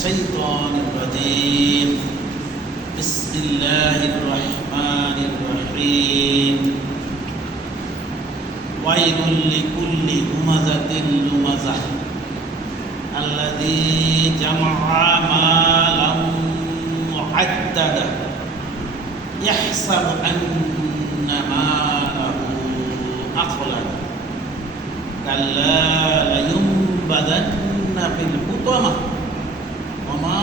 الشيطان الرجيم بسم الله الرحمن الرحيم ويل لكل همزة لمزة الذي جمع مالا معددا يحسب أن ماله أخلد كلا لينبذن في الحطمة وما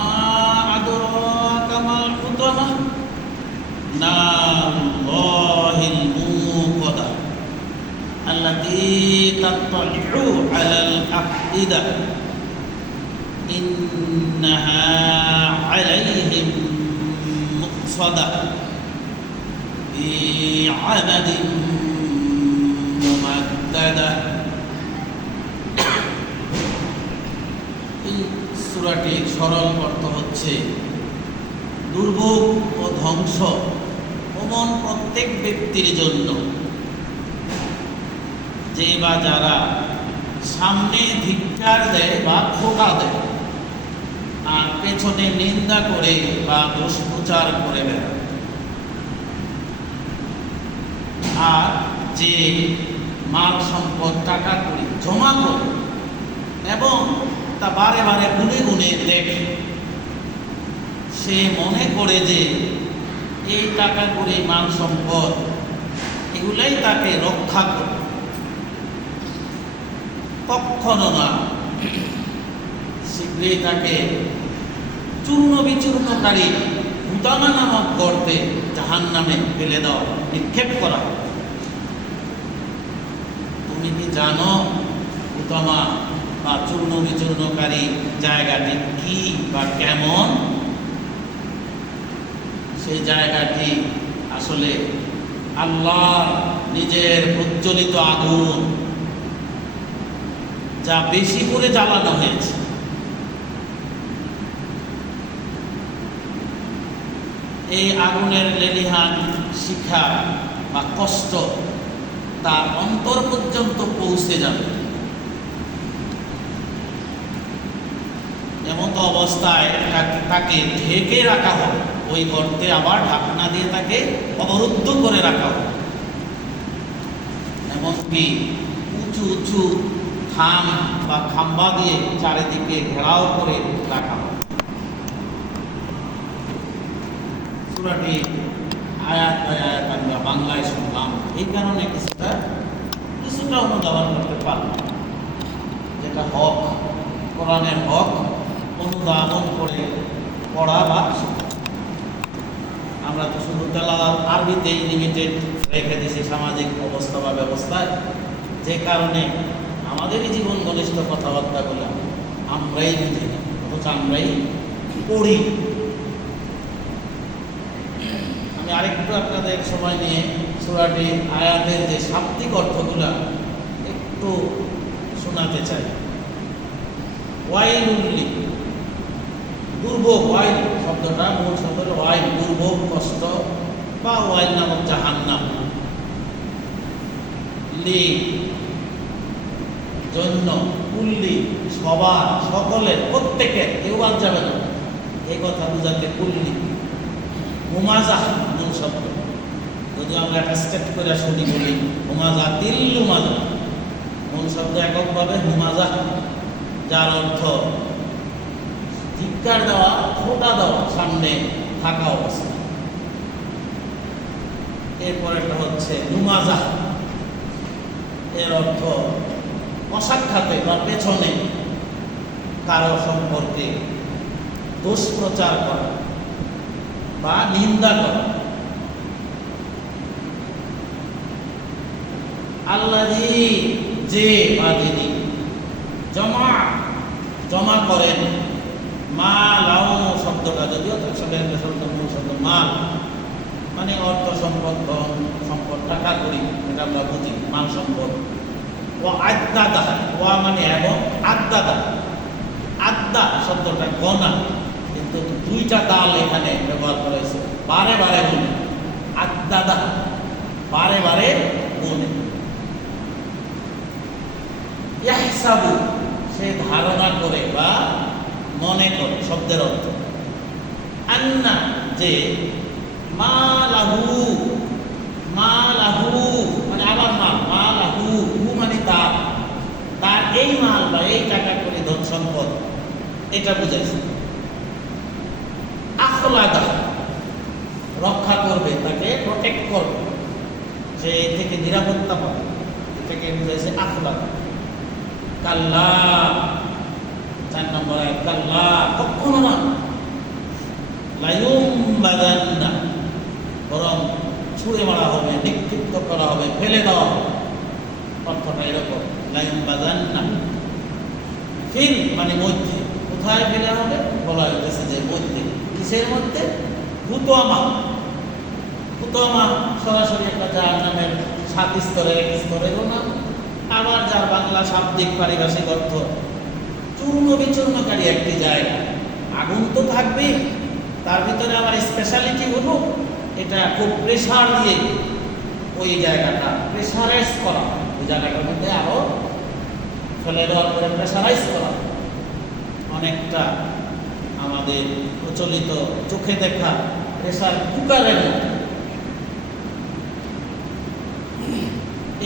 أدراك ما الحطمة نار الله الموقدة التي تطلع على الأفئدة إنها عليهم مؤصدة في عمد ممددة। এই সূরাটির সরল অর্থ হচ্ছে দুর্ভোগ ও ধ্বংস এমন প্রত্যেক ব্যক্তির জন্য যে বা যারা সামনে ধিক্কার দেয় বা খোটা দেয় আর পেছনে নিন্দা করে বা দুষ্প্রচার করে বেড়ায়, আর যে মাল সম্পদ টাকা করি জমা করে এবং তা বারে বারে গুনে গুনে দেখে, সে মনে করে যে এই টাকা করি মাল সম্পদ এগুলাই তাকে রক্ষা করে। কখনো না, শীঘ্রই তাকে চূর্ণ বিচূর্ণকারী হুতামা নামক গর্তে জাহান্নামে ফেলে দাও, নিক্ষেপ করা। তুমি কি জানো হুতামা বা চূর্ণ বিচূর্ণকারী জায়গাটি কি বা কেমন? সেই জায়গাটি আসলে আল্লাহ নিজের প্রজ্বলিত আগুন, যা বেশি করে জ্বালানো হয়েছে। এই আগুনের লেলিহান শিখা বা কষ্ট তার অন্তর পর্যন্ত পৌঁছে যাবে। এমন তো অবস্থায় তাকে ঢেকে রাখা হবে, ওই গর্তে আবার ঢাকনা দিয়ে তাকে অবরুদ্ধ করে রাখা হবে। এমনকি উঁচু উঁচু থাম বা খাম্বা দিয়ে চারিদিকে ঘেরাও করে রাখা হবে। সূরাটি আয়াত বাই আয়াত আমরা বাংলায় শুনলাম, এই কারণে কিছুটা অনুধাবন করতে পারলাম, যেটা হক, কোরআনের হক অনুধাবন করে পড়া বা আমরা তো শুধু তেলাওয়াত আরবিতেই লিমিটেড রেখে দিয়েছি সামাজিক অবস্থা বা ব্যবস্থায়, যে কারণে আমাদেরই জীবন ঘনিষ্ঠ কথাবার্তাগুলো আমরাই বুঝি না, অথচ আমরাই পড়ি। আমি আরেকটু আপনাদের সময় নিয়ে সূরাটি আয়াতের যে শাব্দিক অর্থগুলো একটু শোনাতে চাই। ওয়াইলুল্লি, দুর্ভোগ, ওয়াইল শব্দটা মূল শব্দ ওয়াইল, দুর্ভোগ, কষ্ট বা ওয়াইল নামক জাহান্নাম। লি জন্য, কুল্লি সবার, সকলের, প্রত্যেকের, কেউ বাদ যাবে না, এই কথা বুঝাতে কুল্লি। হুমাজা মূল শব্দ, যদি আমরা একটা স্টেপ করে শুনি বলি হুমাজা তিল্লু মাজা, মূল শব্দ এককভাবে হুমাজা, যার অর্থ ধিক্কার দেওয়া, খোটা দেওয়া, সামনে থাকা অবস্থা। এরপরেটা হচ্ছে নুমাজা, এর অর্থ অসাক্ষাতে বা পেছনে কারো সম্পর্কে দুষ্প্রচার করা বা নিন্দা করা। আল্লাযী, যে বা যিনি, জমা করেন, মালাও শব্দটা যদিও শব্দ মূল শব্দ মাল মানে অর্থ সম্পদ, সম্পদ, টাকা করি, এটা আমরা বুঝি, মাল সম্পদ। ও আদ্দাদা, ওয়া মানে এবং, আদ্দাদা, আদ্দা শব্দটা গনা, কিন্তু দুইটা দাল এখানে ব্যবহার করা হয়েছে, বারে বারে গুনে, আদ্দাদা বারে বারে গুনে। ইয়াহসাবু, সে ধারণা করে বা মনে করে শব্দের অর্থ। আন্না যে, মা লাহু, মা লাহু মানে আমার মাল, মা লাহু, হু মানে তার, তার এই মাল বা এই টাকা করে ধন সম্পদ, এটা বুঝাইছে। আখলাদা রক্ষা করবে, তাকে প্রোটেক্ট করবে, যে এ থেকে নিরাপত্তা পাবে, এটাকে বুঝাইছে আখলাদা। কাল্লা 4 নম্বর আয়াত, কাল্লা কখনো না, লায়ুমবাদান্না বরং ছুঁড়ে মারা হবে, নিক্ষিপ্ত করা হবে, ফেলে দেওয়া হবে। অর্থটা এরকম, লায়ুমবাদান্না ফিল মানে মধ্যে, কোথায় ফেলে হবে বলা হইতেছে যে মধ্যে। কিসের মধ্যে? হুতামা। হুতামা সরাসরি একটা জাহান্নামের 7 স্তরের এক স্তরেরও নাম, আবার যার বাংলা শাব্দিক পারিভাষিক অর্থ চূর্ণ বিচূর্ণকারী একটি জায়গা। আগুন তো থাকবেই, তার ভিতরে আমার স্পেশালিটি হলো এটা খুব প্রেশার দিয়ে ওই জায়গাটা প্রেশারাইজ করা, ওই জায়গাটার মধ্যে আরো ফেলে দেওয়ার পরে প্রেশারাইজ করা, অনেকটা আমাদের প্রচলিত চোখে দেখা প্রেশার কুকারের মতো।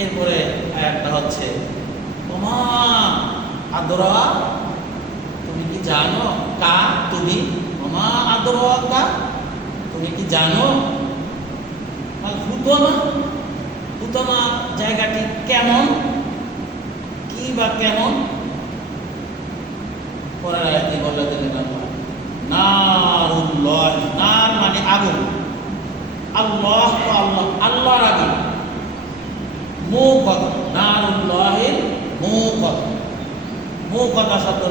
এরপরে আয়াতটা হচ্ছে ওমা আদরা, তুমি কি জানো, কা তুমি, ওমা আদরা কা, তুমি কি জানো, হুতামা, হুতামা জায়গাটি কেমন, কি বা কেমন। পরের আয়াতে বলে দিলেন আল্লাহ, নারুল্লাহ, নার মানে আগুন, আল্লাহ তো আল্লাহ, আল্লাহর আগুন, মুকত, নারুল্লাহিল মুকত, মুকত শব্দ